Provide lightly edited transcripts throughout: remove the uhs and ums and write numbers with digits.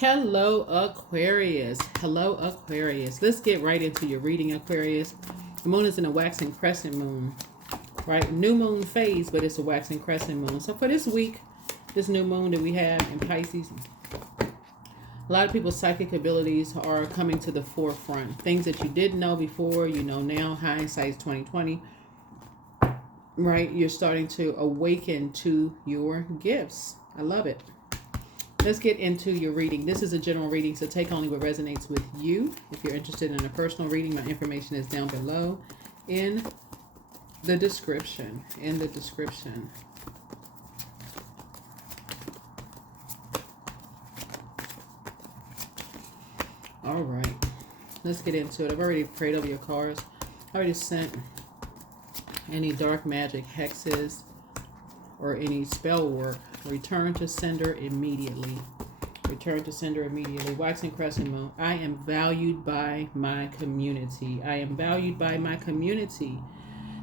Hello, Aquarius. Hello, Aquarius. Let's get right into your reading, Aquarius. The moon is in a waxing crescent moon, right? New moon phase, but it's a waxing crescent moon. So for this week, this new moon that we have in Pisces, a lot of people's psychic abilities are coming to the forefront. Things that you didn't know before, you know now. Hindsight's 2020, right? You're starting to awaken to your gifts. I love it. Let's get into your reading. This is a general reading, so take only what resonates with you. If you're interested in a personal reading, my information is down below in the description. All right. Let's get into it. I've already prayed over your cards. I already sent any dark magic hexes or any spell work. Return to sender immediately. Return to sender immediately. Waxing crescent moon. I am valued by my community. I am valued by my community.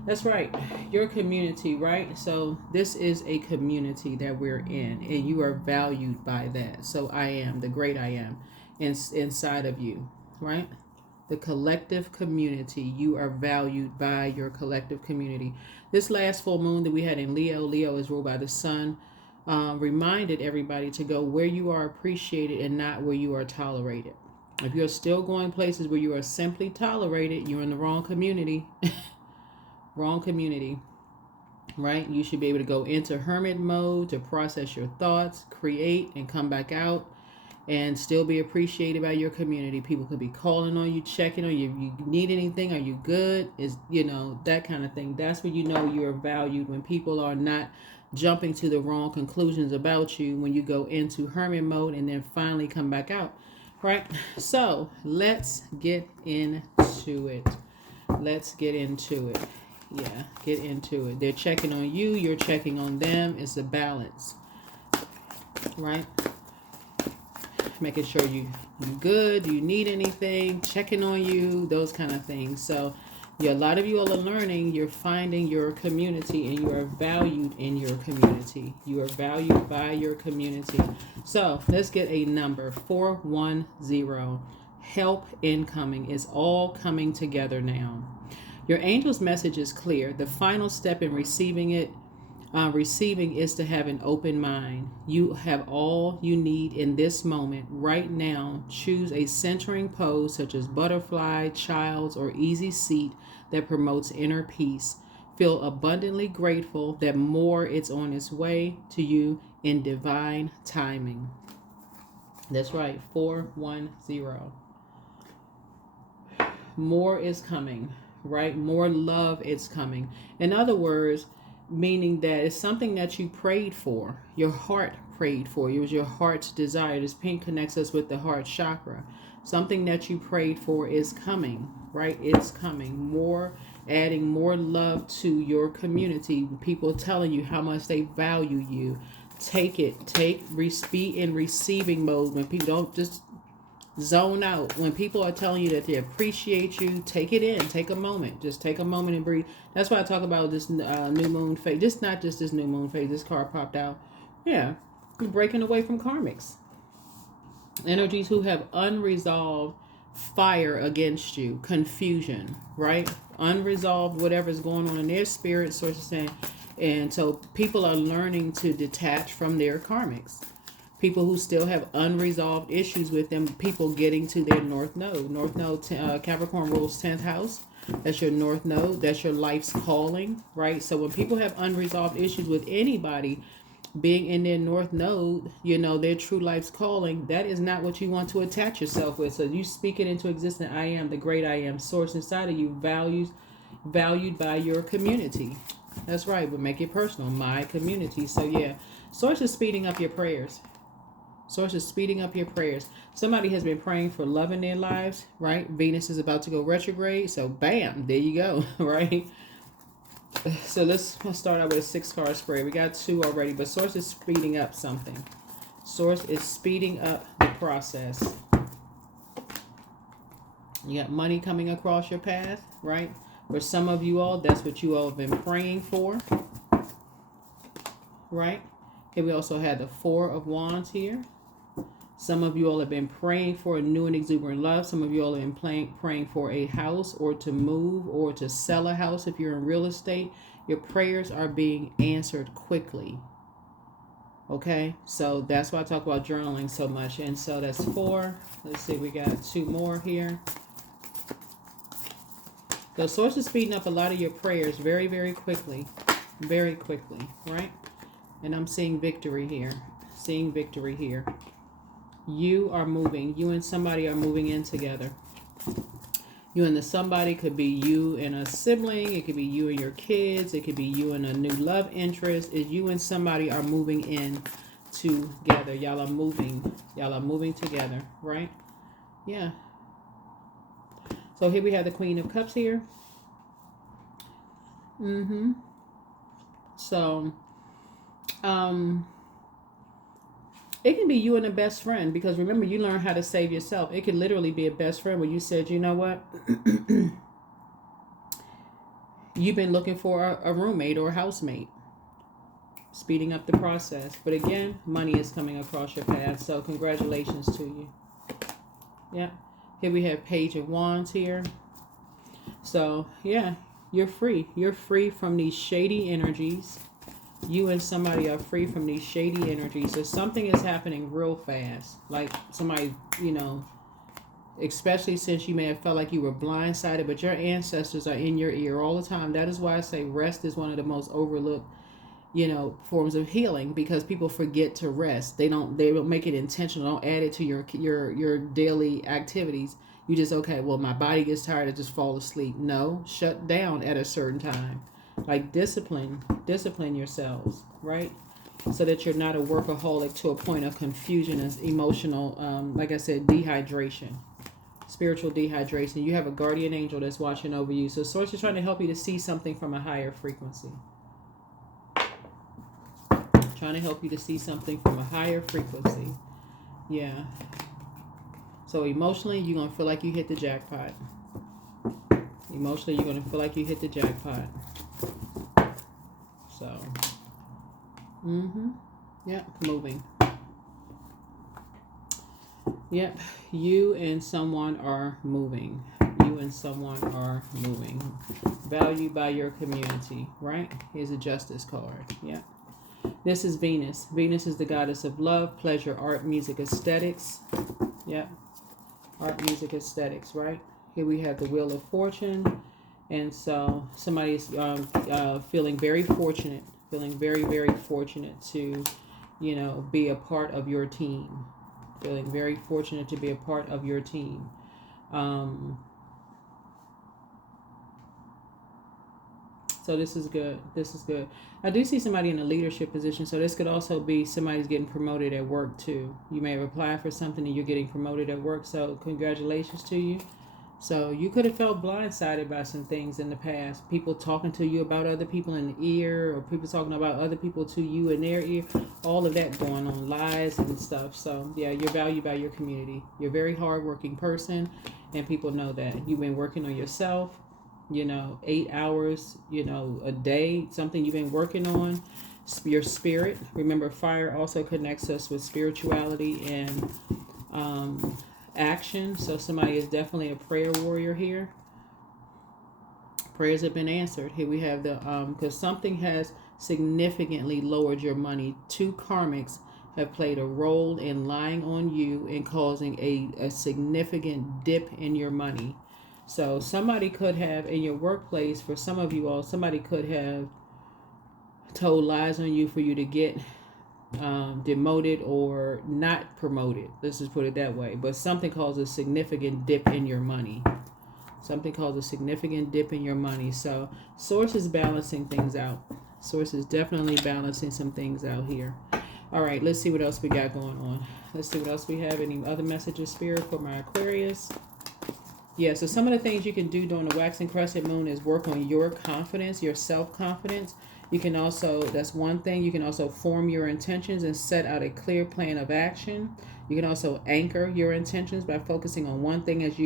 That's right. Your community, right? So this is a community that we're in, and you are valued by that. So I am the great I am inside of you, right? The collective community. You are valued by your collective community. This last full moon that we had in Leo, Leo is ruled by the sun, reminded everybody to go where you are appreciated and not where you are tolerated. If you're still going places where you are simply tolerated, you're in the wrong community. Wrong community, right? You should be able to go into hermit mode to process your thoughts, create, and come back out and still be appreciated by your community. People could be calling on you, checking on you. If you need anything, are you good? Is, that kind of thing. That's when you know you're valued, when people are not jumping to the wrong conclusions about you when you go into hermit mode and then finally come back out, right? So let's get into it. Let's get into it. Yeah, get into it. They're checking on you. You're checking on them. It's a balance, right? Making sure you good. Do you need anything? Checking on you. Those kind of things. So, yeah, a lot of you all are learning. You're finding your community, and you are valued in your community. You are valued by your community. So let's get a number. 410. Help incoming. Is all coming together now. Your angel's message is clear. The final step in receiving is to have an open mind. You have all you need in this moment. Right now, choose a centering pose such as butterfly, child's, or easy seat that promotes inner peace. Feel abundantly grateful that more is on its way to you in divine timing. That's right, 410. More is coming. Right? More love is coming. In other words, meaning that it's something that you prayed for. Your heart prayed for. It was your heart's desire. This pink connects us with the heart chakra. Something that you prayed for is coming, right? It's coming. More, adding more love to your community. People telling you how much they value you. Take it. Be in receiving mode. When people don't just zone out. When people are telling you that they appreciate you, take it in. Take a moment. Just take a moment and breathe. That's why I talk about this new moon phase. Just not just this new moon phase. This card popped out. Yeah. You're breaking away from karmics. Energies who have unresolved fire against you. Confusion. Right? Unresolved whatever's going on in their spirit, source is saying. And so people are learning to detach from their karmics. People who still have unresolved issues with them, people getting to their North Node. North Node, Capricorn rules 10th house. That's your North Node. That's your life's calling, right? So when people have unresolved issues with anybody being in their North Node, their true life's calling, that is not what you want to attach yourself with. So you speak it into existence. I am the great I am source inside of you, valued by your community. That's right, but make it personal. My community. So yeah, source is speeding up your prayers. Source is speeding up your prayers. Somebody has been praying for love in their lives, right? Venus is about to go retrograde. So bam, there you go, right? So let's start out with a 6-card spread. We got 2 already, but Source is speeding up something. Source is speeding up the process. You got money coming across your path, right? For some of you all, that's what you all have been praying for, right? Here we also had the 4 of Wands here. Some of you all have been praying for a new and exuberant love. Some of you all have been praying for a house, or to move, or to sell a house if you're in real estate. Your prayers are being answered quickly. Okay, so that's why I talk about journaling so much. And so that's 4. Let's see, we got 2 more here. The source is speeding up a lot of your prayers very, very quickly. Very quickly, right? And I'm seeing victory here. Seeing victory here. You are moving. You and somebody are moving in together. You and the somebody could be you and a sibling. It could be you and your kids. It could be you and a new love interest. Is you and somebody are moving in together. Y'all are moving. Y'all are moving together, right? Yeah. So here we have the Queen of Cups here. So, it can be you and a best friend, because remember, you learn how to save yourself. It could literally be a best friend where you said, you know what? You've been looking for a roommate or a housemate. Speeding up the process. But again, money is coming across your path. So congratulations to you. Yeah. Here we have Page of Wands here. So, yeah, you're free. You're free from these shady energies. You and somebody are free from these shady energies. So something is happening real fast. Like somebody, you know, especially since you may have felt like you were blindsided, but your ancestors are in your ear all the time. That is why I say rest is one of the most overlooked, you know, forms of healing, because people forget to rest. They don't make it intentional. Don't add it to your daily activities. You just, okay, well, my body gets tired, I just fall asleep. No, shut down at a certain time. Like discipline yourselves, right? So that you're not a workaholic to a point of confusion and emotional, like I said, dehydration, spiritual dehydration. You have a guardian angel that's watching over you. So Source is trying to help you to see something from a higher frequency. Trying to help you to see something from a higher frequency. Yeah. So emotionally, you're going to feel like you hit the jackpot. Emotionally, you're going to feel like you hit the jackpot. So, yep, moving. Yep, you and someone are moving. You and someone are moving. Valued by your community, right? Here's a Justice card. Yep. This is Venus. Venus is the goddess of love, pleasure, art, music, aesthetics. Yep. Art, music, aesthetics, right? Here we have the Wheel of Fortune. And so somebody is feeling very fortunate, feeling very, very fortunate to, you know, be a part of your team. Feeling very fortunate to be a part of your team. So this is good. This is good. I do see somebody in a leadership position. So this could also be somebody's getting promoted at work too. You may have applied for something and you're getting promoted at work. So congratulations to you. So you could have felt blindsided by some things in the past. People talking to you about other people in the ear, or people talking about other people to you in their ear. All of that going on, lies and stuff. So yeah, you're valued by your community. You're a very hardworking person, and people know that. You've been working on yourself, you know, 8 hours, you know, a day, something you've been working on. Your spirit. Remember, fire also connects us with spirituality and action. So somebody is definitely a prayer warrior here. Prayers have been answered. Here we have the because something has significantly lowered your money. 2 karmics have played a role in lying on you and causing a significant dip in your money. So somebody could have, in your workplace, for some of you all, somebody could have told lies on you for you to get demoted or not promoted. Let's just put it that way. But something caused a significant dip in your money. Something caused a significant dip in your money. So Source is balancing things out. Source is definitely balancing some things out here. All right, let's see what else we got going on. Let's see what else we have. Any other messages, Spirit, for my Aquarius? Yeah, so some of the things you can do during the waxing crescent moon is work on your confidence, your self-confidence. You can also, that's one thing, you can also form your intentions and set out a clear plan of action. You can also anchor your intentions by focusing on one thing as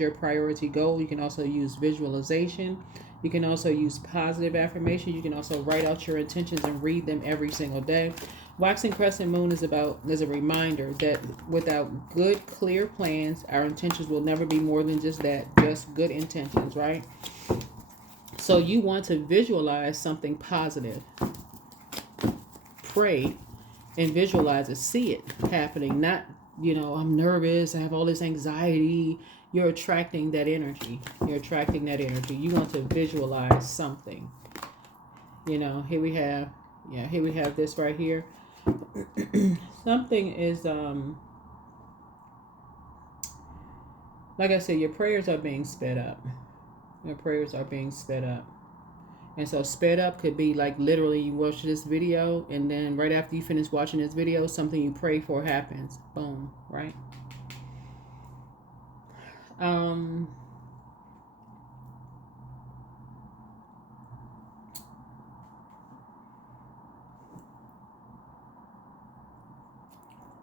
your priority goal. You can also use visualization. You can also use positive affirmation. You can also write out your intentions and read them every single day. Waxing crescent moon is a reminder that without good, clear plans, our intentions will never be more than just that, just good intentions, right? So you want to visualize something positive. Pray and visualize it, see it happening. Not, I'm nervous, I have all this anxiety. You're attracting that energy. You're attracting that energy. You want to visualize something. Here we have this right here. Something is like I said, your prayers are being sped up. Your prayers are being sped up. And so sped up could be like literally you watch this video and then right after you finish watching this video, something you pray for happens. Boom, right?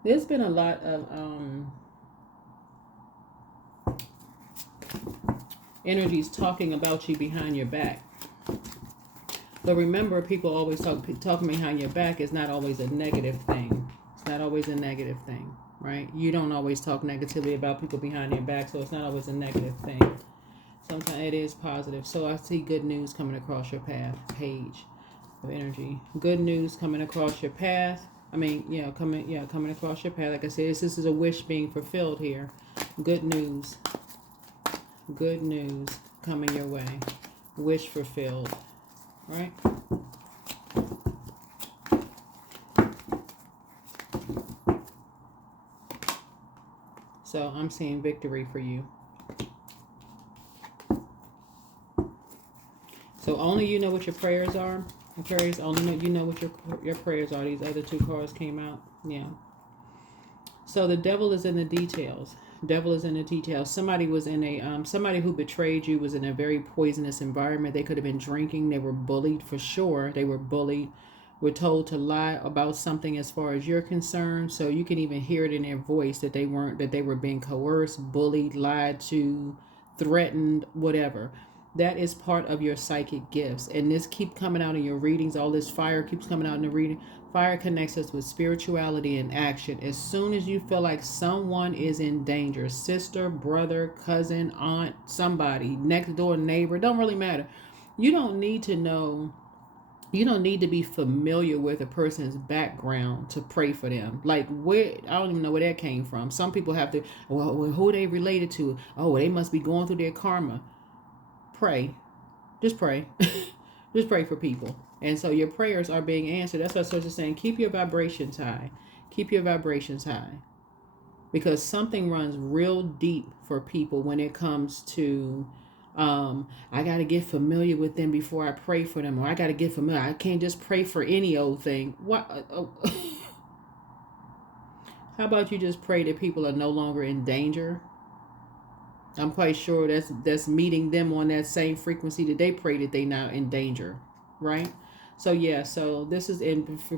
There's been a lot of energies talking about you behind your back. But remember, people always talking behind your back is not always a negative thing. It's not always a negative thing, right? You don't always talk negatively about people behind your back, so it's not always a negative thing. Sometimes it is positive. So I see good news coming across your path. Page of energy. Good news coming across your path. Coming across your path. Like I said, this is a wish being fulfilled here. Good news. Good news coming your way. Wish fulfilled. Right? So I'm seeing victory for you. So only you know what your prayers are. Aquarius, only you know what your prayers are. These other two cards came out. Yeah. So the devil is in the details. Devil is in the details. Somebody was in a somebody who betrayed you was in a very poisonous environment. They could have been drinking. They were bullied for sure. They were bullied. Were told to lie about something as far as you're concerned. So you can even hear it in their voice that they were being coerced, bullied, lied to, threatened, whatever. That is part of your psychic gifts. And this keep coming out in your readings. All this fire keeps coming out in the reading. Fire connects us with spirituality and action. As soon as you feel like someone is in danger, sister, brother, cousin, aunt, somebody, next door neighbor, don't really matter. You don't need to know. You don't need to be familiar with a person's background to pray for them. Like, where, I don't even know where that came from. Some people have to, well, who they related to? Oh, they must be going through their karma. Pray. Just pray. Just pray for people. And so your prayers are being answered. That's what Source is saying. Keep your vibrations high. Keep your vibrations high. Because something runs real deep for people when it comes to, I got to get familiar with them before I pray for them. Or I got to get familiar. I can't just pray for any old thing. What? How about you just pray that people are no longer in danger? I'm quite sure that's meeting them on that same frequency that they pray that they now in danger, right? So yeah, so this is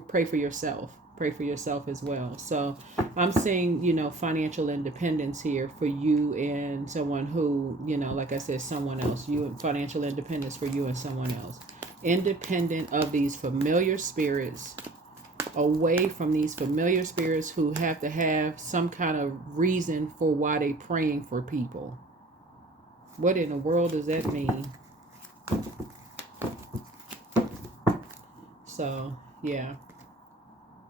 pray for yourself. Pray for yourself as well. So I'm seeing, financial independence here for you and someone who, like I said, someone else. Financial independence for you and someone else. Independent of these familiar spirits, away from these familiar spirits who have to have some kind of reason for why they praying for people. What in the world does that mean? So, yeah.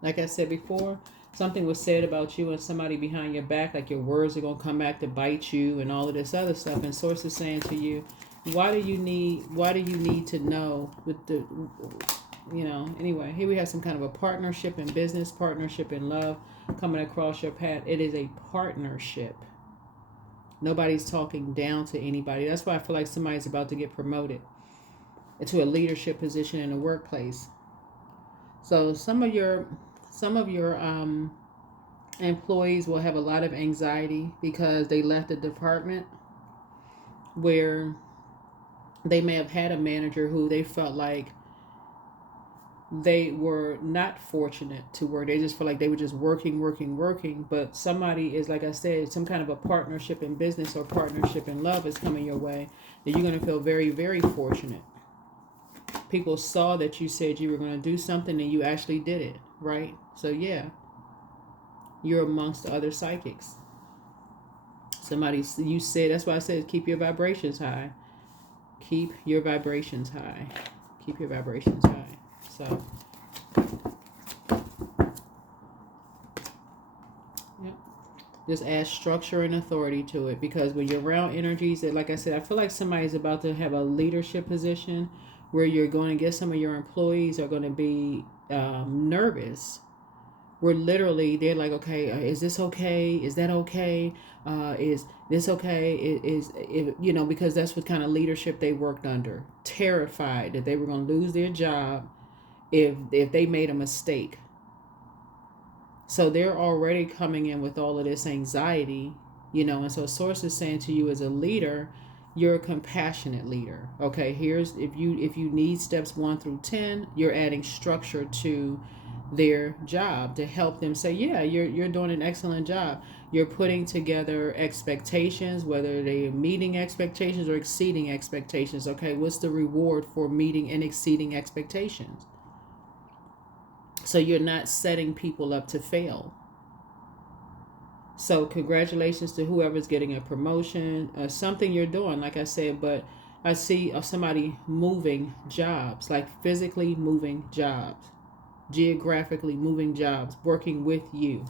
Like I said before, something was said about you and somebody behind your back, like your words are going to come back to bite you and all of this other stuff. And Source is saying to you, why do you need to know with the, anyway, here we have some kind of a partnership in business, partnership in love coming across your path. It is a partnership. Nobody's talking down to anybody. That's why I feel like somebody's about to get promoted into a leadership position in the workplace. So some of your employees will have a lot of anxiety because they left a department where they may have had a manager who they felt like they were not fortunate to work. They just feel like they were just working. But somebody is, like I said, some kind of a partnership in business or partnership in love is coming your way that you're going to feel very, very fortunate. People saw that you said you were going to do something and you actually did it, right? So yeah, you're amongst other psychics. Somebody, you said, that's why I said keep your vibrations high. Keep your vibrations high. Keep your vibrations high. So, yep. Just add structure and authority to it, because when you're around energies that, like I said, I feel like somebody's about to have a leadership position where you're going to get some of your employees are going to be nervous. Where literally they're like, okay, is this okay? Is that okay? Is this okay? You know, because that's what kind of leadership they worked under. Terrified that they were going to lose their job if they made a mistake. So they're already coming in with all of this anxiety, you know, and so source is saying to you as a leader, you're a compassionate leader. Okay, here's if you need steps 1 through 10, you're adding structure to their job to help them say, yeah, you're doing an excellent job. You're putting together expectations, whether they're meeting expectations or exceeding expectations. Okay, what's the reward for meeting and exceeding expectations? So you're not setting people up to fail. So congratulations to whoever's getting a promotion, something you're doing, like I said, but I see somebody moving jobs, like physically moving jobs, geographically moving jobs, working with you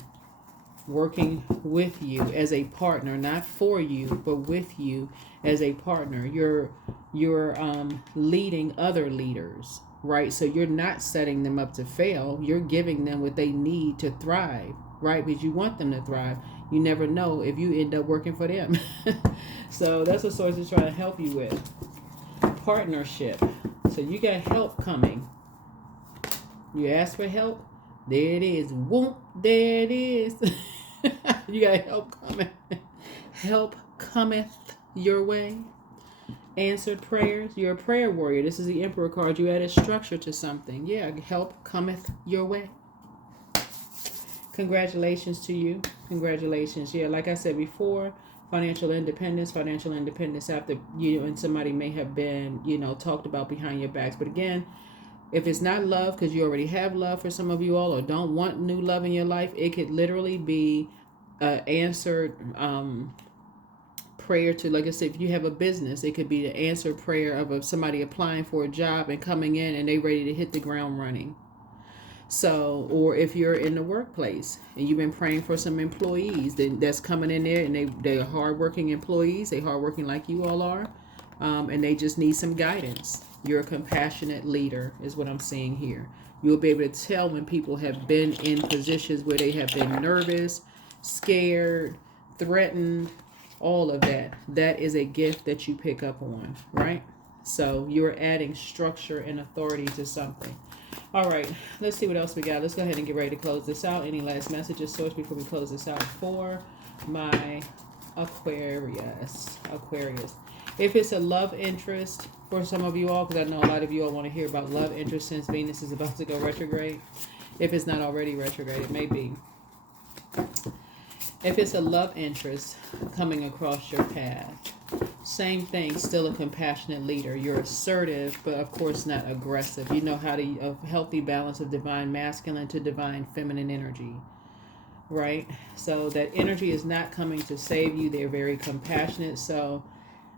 as a partner, not for you, but with you as a partner. You're leading other leaders, right? So you're not setting them up to fail. You're giving them what they need to thrive, right? Because you want them to thrive. You never know if you end up working for them. So that's what Source is trying to help you with. Partnership. So you got help coming. You ask for help, there it is. Whoop, there it is. You got help coming. Help cometh your way. Answered prayers. You're a prayer warrior. This is the Emperor card. You added structure to something. Yeah, help cometh your way. Congratulations to you. Congratulations. Yeah, like I said before, financial independence after you and somebody may have been, talked about behind your backs. But again, if it's not love, because you already have love for some of you all, or don't want new love in your life, it could literally be answered prayer to, like I said, if you have a business, it could be the answered prayer of somebody applying for a job and coming in and they ready to hit the ground running. So, or if you're in the workplace and you've been praying for some employees that's coming in there and they're hardworking employees, they hardworking like you all are, and they just need some guidance. You're a compassionate leader is what I'm seeing here. You'll be able to tell when people have been in positions where they have been nervous, scared, threatened, all of that. That is a gift that you pick up on, right? So you're adding structure and authority to something. All right, let's see what else we got. Let's go ahead and get ready to close this out. Any last messages, Source, before we close this out for my Aquarius? If it's a love interest for some of you all, because I know a lot of you all want to hear about love interest since Venus is about to go retrograde. If it's not already retrograde, it may be. If it's a love interest coming across your path, same thing, still a compassionate leader. You're assertive, but of course not aggressive. You know how to, a healthy balance of divine masculine to divine feminine energy, right? So that energy is not coming to save you. They're very compassionate. So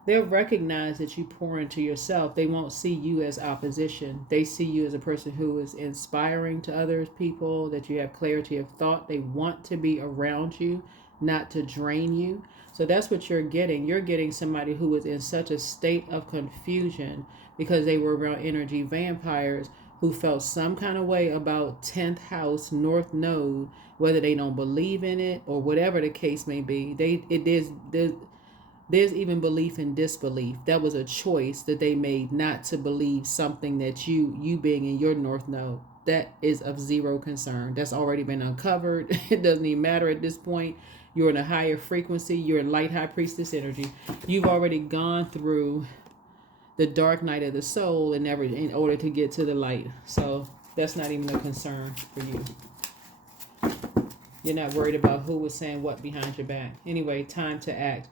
they'll recognize that you pour into yourself. They won't see you as opposition. They see you as a person who is inspiring to other people, that you have clarity of thought. They want to be around you, not to drain you. So that's what you're getting. You're getting somebody who is in such a state of confusion because they were around energy vampires who felt some kind of way about 10th house, North Node, whether they don't believe in it or whatever the case may be. There's even belief in disbelief. That was a choice that they made not to believe something that you being in your North Node. That is of zero concern. That's already been uncovered. It doesn't even matter at this point. You're in a higher frequency. You're in light high priestess energy. You've already gone through the dark night of the soul in order to get to the light. So that's not even a concern for you. You're not worried about who was saying what behind your back. Anyway, time to act.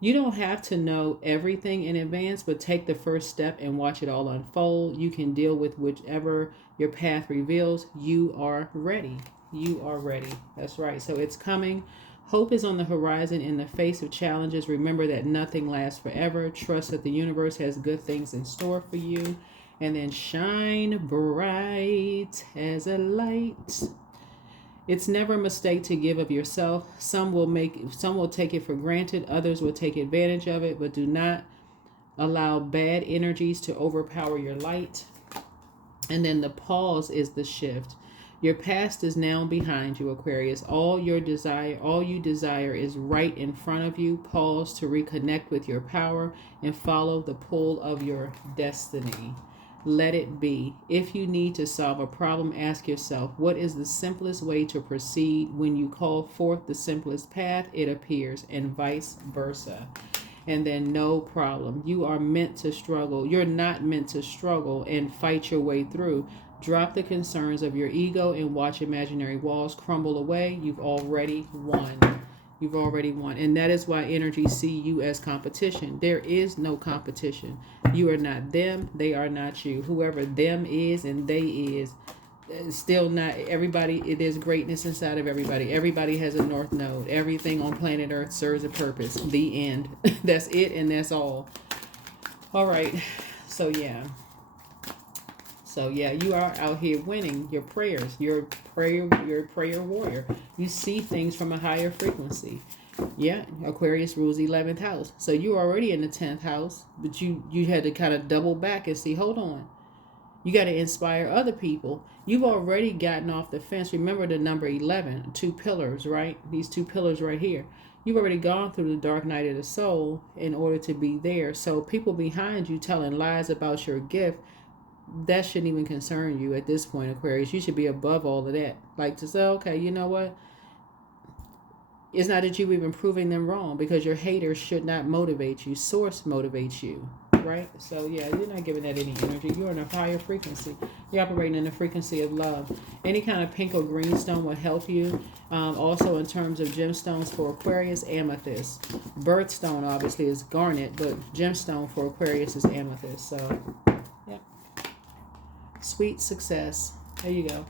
You don't have to know everything in advance, but take the first step and watch it all unfold. You can deal with whichever your path reveals. You are ready. You are ready. That's right. So it's coming. Hope is on the horizon in the face of challenges. Remember that nothing lasts forever. Trust that the universe has good things in store for you. And then shine bright as a light. It's never a mistake to give of yourself. Some will take it for granted, others will take advantage of it, but do not allow bad energies to overpower your light. And then the pause is the shift. Your past is now behind you, Aquarius. All you desire is right in front of you. Pause to reconnect with your power and follow the pull of your destiny. Let it be. If you need to solve a problem, ask yourself, what is the simplest way to proceed? When you call forth the simplest path, it appears, and vice versa. And then no problem. You are meant to struggle. You're not meant to struggle and fight your way through. Drop the concerns of your ego and watch imaginary walls crumble away. You've already won. You've already won. And that is why energy see you as competition. There is no competition. You are not them. They are not you. Whoever them is and they is, still not everybody. There's greatness inside of everybody. Everybody has a north node. Everything on planet Earth serves a purpose. The end. That's it, and that's all. All right. So yeah, you are out here winning your prayers. You're a prayer warrior. You see things from a higher frequency. Yeah, Aquarius rules 11th house. So you're already in the 10th house, but you had to kind of double back and see, hold on. You got to inspire other people. You've already gotten off the fence. Remember the number 11, two pillars, right? These two pillars right here. You've already gone through the dark night of the soul in order to be there. So people behind you telling lies about your gift, that shouldn't even concern you at this point, Aquarius. You should be above all of that. Like to say, okay, you know what? It's not that you even proving them wrong, because your haters should not motivate you. Source motivates you, right? So yeah, you're not giving that any energy. You're in a higher frequency. You're operating in the frequency of love. Any kind of pink or green stone will help you. Also in terms of gemstones for Aquarius, amethyst. Birthstone obviously is garnet, but gemstone for Aquarius is amethyst. So yeah. Sweet success. There you go.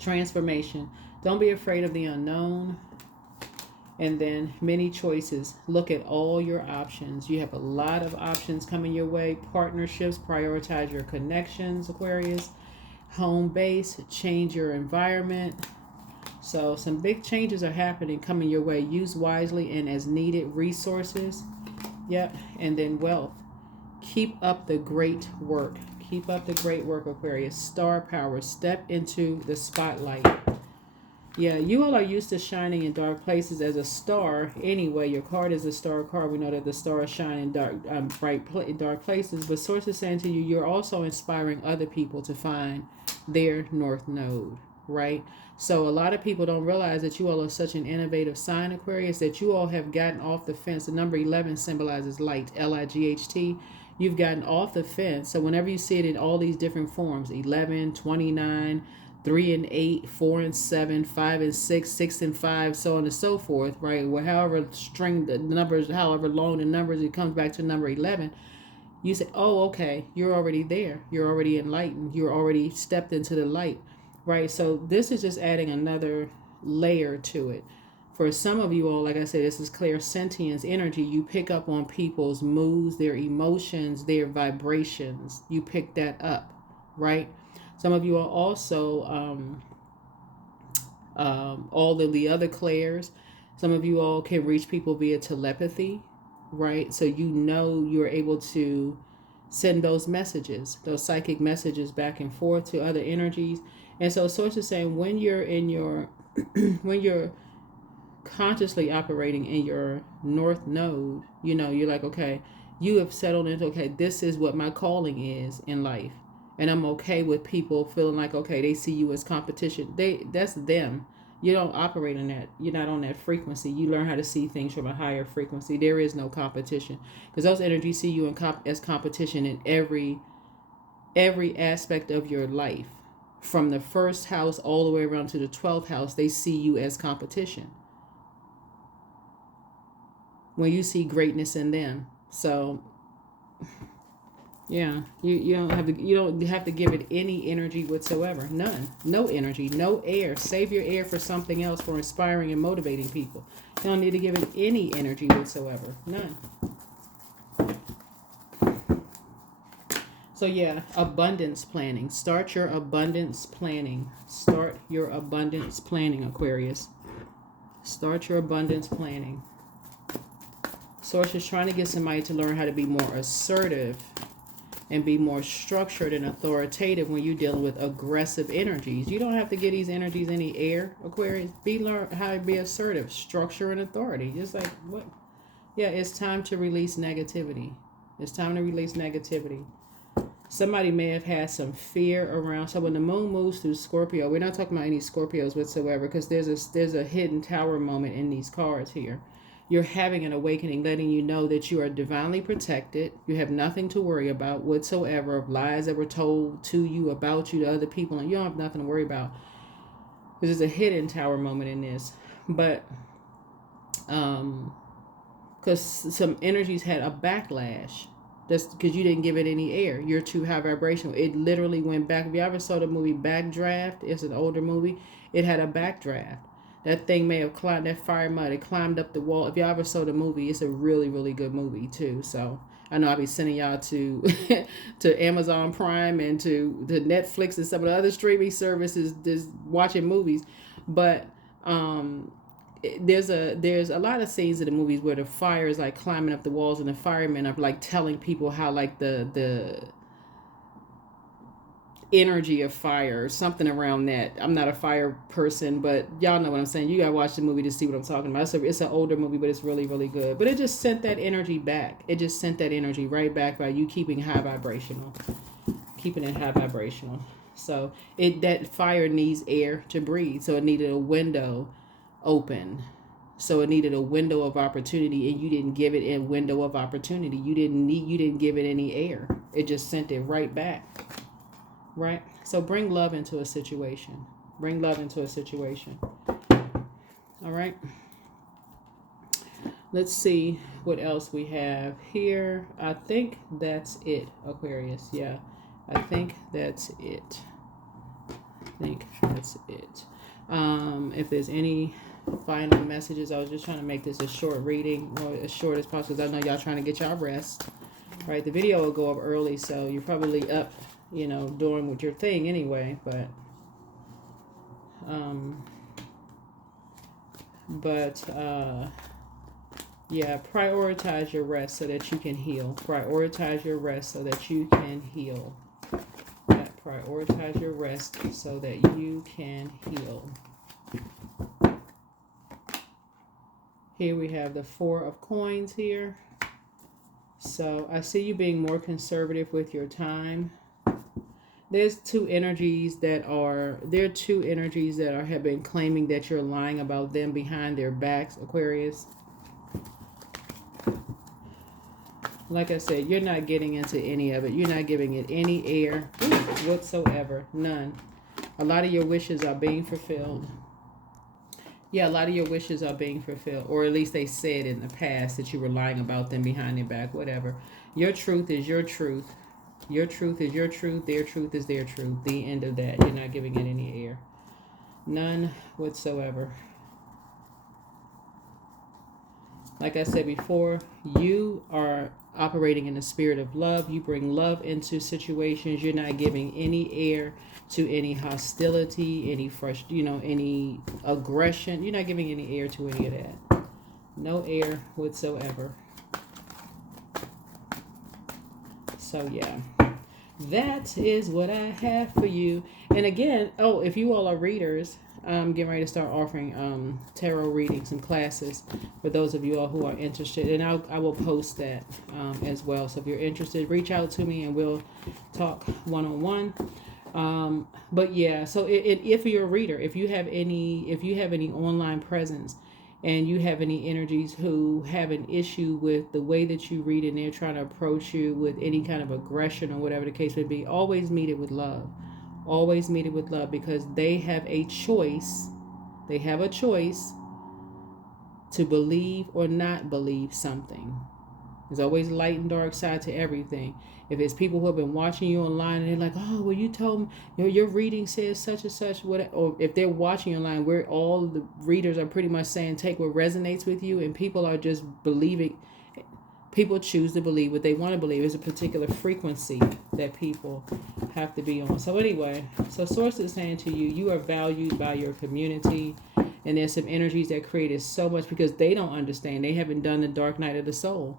Transformation. Don't be afraid of the unknown. And then many choices. Look at all your options. You have a lot of options coming your way. Partnerships. Prioritize your connections, Aquarius. Home base. Change your environment. So some big changes are happening coming your way. Use wisely and as needed resources. Yep. And then wealth. Keep up the great work. Keep up the great work, Aquarius. Star power. Step into the spotlight. Yeah, you all are used to shining in dark places as a star. Anyway, your card is a star card. We know that the stars shine in dark places. But source is saying to you, you're also inspiring other people to find their north node, right? So a lot of people don't realize that you all are such an innovative sign, Aquarius, that you all have gotten off the fence. The number 11 symbolizes light, L-I-G-H-T. You've gotten off the fence. So whenever you see it in all these different forms, 11, 29, 3 and 8, 4 and 7, 5 and 6, 6 and 5, so on and so forth, right? Well, however string the numbers, however long the numbers, it comes back to number 11. You say, oh, okay, you're already there. You're already enlightened. You're already stepped into the light, right? So this is just adding another layer to it. For some of you all, like I said, this is clairsentience energy. You pick up on people's moods, their emotions, their vibrations. You pick that up, right? Some of you are also all of the other clairs. Some of you all can reach people via telepathy, right? So you know you're able to send those messages, those psychic messages back and forth to other energies. And so Source is saying when you're in your, when you're consciously operating in your north node, you know, you're like, okay, you have settled into, okay, this is what my calling is in life. And I'm okay with people feeling like, okay, they see you as competition. That's them. You don't operate in that. You're not on that frequency. You learn how to see things from a higher frequency. There is no competition, because those energies see you as competition in every aspect of your life. From the first house all the way around to the 12th house, they see you as competition when you see greatness in them. So Yeah, you don't have to give it any energy whatsoever. None. No energy, no air. Save your air for something else, for inspiring and motivating people. You don't need to give it any energy whatsoever. None. So yeah, abundance planning. Start your abundance planning. Start your abundance planning, Aquarius. Start your abundance planning. Source is trying to get somebody to learn how to be more assertive and be more structured and authoritative when you're dealing with aggressive energies. You don't have to give these energies any air, Aquarius. Learn how to be assertive, structure, and authority. Just like what? Yeah, it's time to release negativity. It's time to release negativity. Somebody may have had some fear around. So when the moon moves through Scorpio, we're not talking about any Scorpios whatsoever, because there's a hidden tower moment in these cards here. You're having an awakening, letting you know that you are divinely protected. You have nothing to worry about whatsoever of lies that were told to you, about you, to other people, and you don't have nothing to worry about. There's a hidden tower moment in this. But because some energies had a backlash. That's because you didn't give it any air. You're too high vibrational. It literally went back. If you ever saw the movie Backdraft, it's an older movie. It had a backdraft. That thing may have climbed, that fire might have climbed up the wall. If y'all ever saw the movie, it's a really, really good movie too. So I know I'll be sending y'all to to Amazon Prime and to Netflix and some of the other streaming services just watching movies. But there's a lot of scenes in the movies where the fire is like climbing up the walls and the firemen are like telling people how like the energy of fire or something around that. I'm not a fire person, but y'all know what I'm saying. You gotta watch the movie to see what I'm talking about. It's an older movie, but it's really, really good. But it just sent that energy back. It just sent that energy right back by you keeping high vibrational, keeping it high vibrational. So that fire needs air to breathe. So it needed a window open. So it needed a window of opportunity, and you didn't give it a window of opportunity. You didn't give it any air. It just sent it right back. Right? So bring love into a situation. Bring love into a situation. All right. Let's see what else we have here. I think that's it, Aquarius. Yeah. I think that's it. If there's any final messages, I was just trying to make this a short reading, or as short as possible, because I know y'all trying to get y'all rest. Right? The video will go up early, so you're probably up, doing with your thing anyway, but yeah, prioritize your rest so that you can heal. Prioritize your rest so that you can heal. Yeah, prioritize your rest so that you can heal. Here we have the 4 of Coins here. So I see you being more conservative with your time. There's two energies that have been claiming that you're lying about them behind their backs, Aquarius. Like I said, you're not getting into any of it. You're not giving it any air whatsoever. None. A lot of your wishes are being fulfilled. Yeah, a lot of your wishes are being fulfilled. Or at least they said in the past that you were lying about them behind their back, whatever. Your truth is your truth. Your truth is your truth. Their truth is their truth. The end of that. You're not giving it any air. None whatsoever. Like I said before, you are operating in the spirit of love. You bring love into situations. You're not giving any air to any hostility, any any aggression. You're not giving any air to any of that. No air whatsoever. So yeah, that is what I have for you. And again, if you all are readers, I'm getting ready to start offering tarot readings and classes for those of you all who are interested, and I will post that as well. So if you're interested, reach out to me and we'll talk one-on-one. But yeah, so if you're a reader, if you have any online presence, and you have any energies who have an issue with the way that you read and they're trying to approach you with any kind of aggression or whatever the case may be, always meet it with love. Always meet it with love, because they have a choice. They have a choice to believe or not believe something. There's always light and dark side to everything. If it's people who have been watching you online and they're like, oh, well, you told me your reading says such and such, what, or if they're watching you online, where all the readers are pretty much saying take what resonates with you, and people are just believing. People choose to believe what they want to believe. There's a particular frequency that people have to be on. So anyway, so Source is saying to you, you are valued by your community. And there's some energies that created so much because they don't understand. They haven't done the dark night of the soul.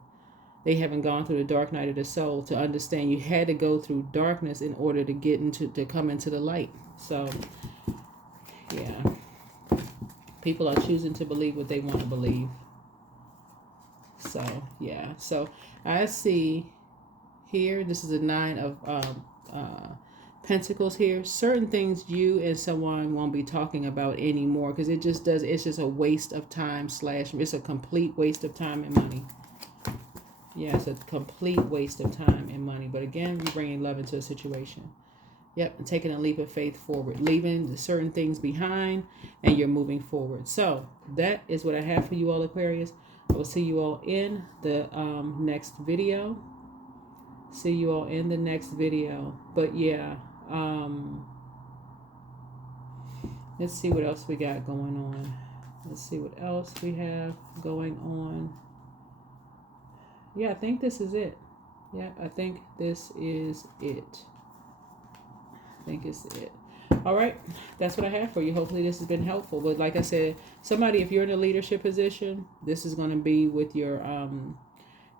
They haven't gone through the dark night of the soul to understand you had to go through darkness in order to get into, to come into the light. So, yeah. People are choosing to believe what they want to believe. So, yeah. So, I see here, this is a 9 of Pentacles here. Certain things you and someone won't be talking about anymore because it just does, it's just a waste of time / it's a complete waste of time and money. Yeah, it's a complete waste of time and money. But again, you're bringing love into a situation. Yep, and taking a leap of faith forward, leaving certain things behind, and you're moving forward. So that is what I have for you all, Aquarius. I will see you all in the next video. See you all in the next video. But yeah, let's see what else we got going on. Let's see what else we have going on. Yeah, I think this is it. Yeah, I think this is it. I think it's it. All right, that's what I have for you. Hopefully this has been helpful. But like I said, somebody, if you're in a leadership position, this is going to be with your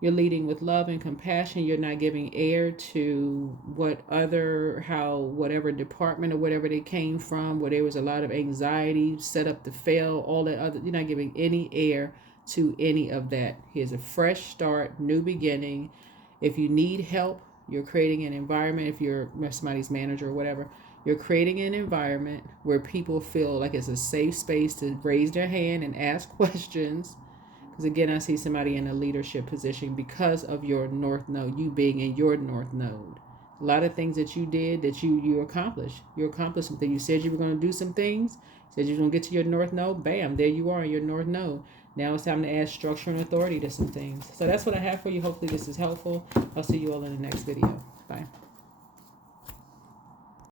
you're leading with love and compassion. You're not giving air to whatever department or whatever they came from, where there was a lot of anxiety, set up to fail, all that other. You're not giving any air to any of that. Here's a fresh start, new beginning. If you need help, you're creating an environment. If you're somebody's manager or whatever, you're creating an environment where people feel like it's a safe space to raise their hand and ask questions. Because again, I see somebody in a leadership position because of your North Node, you being in your North Node. A lot of things that you did that you accomplished. You accomplished something. You said you were going to do some things. Said you were going to get to your North Node. Bam, there you are in your North Node. Now it's time to add structure and authority to some things. So that's what I have for you. Hopefully this is helpful. I'll see you all in the next video. Bye.